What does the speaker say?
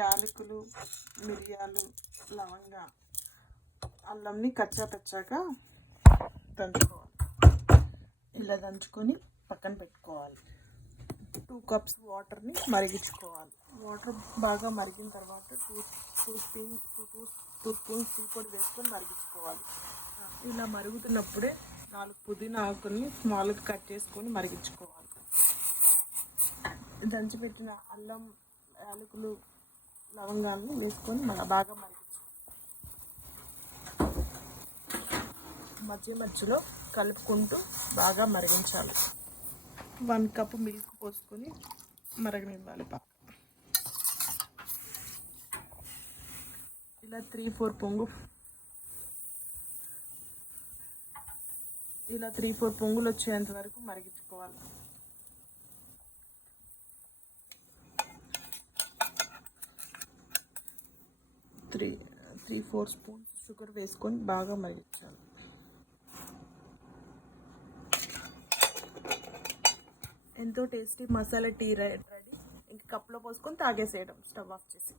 యాలకులు, మిరియాలు, లవంగ, అల్లంని కచ్చా పచ్చాగా దంచుకోవాలి. ఇలా దంచుకొని పక్కన పెట్టుకోవాలి. 2 కప్స్ వాటర్ని మరిగించుకోవాలి. వాటర్ బాగా మరిగిన తర్వాత 2 స్పూన్స్ టీ పొడి వేసుకొని మరిగించుకోవాలి. ఇలా మరుగుతున్నప్పుడే 4 పుదీనా ఆకుల్ని స్మాల్గా కట్ చేసుకొని మరిగించుకోవాలి. దంచిపెట్టిన అల్లం, యాలకులు, లవంగాలను వేసుకొని బాగా మధ్యలో కలుపుకుంటూ బాగా మరిగించాలి. 1 కప్ మిల్క్ పోసుకొని మరగనివ్వాలి బాగా. ఇలా 3-4 పొంగులు వచ్చేంత వరకు మరిగించుకోవాలి. 3-4 స్పూన్స్ షుగర్ వేసుకొని బాగా మరిగించాలి. ఎంతో టేస్టీ మసాలా టీ రెడీ. ఇంక కప్లో పోసుకొని తాగేసేయడం, స్టవ్ ఆఫ్ చేసి.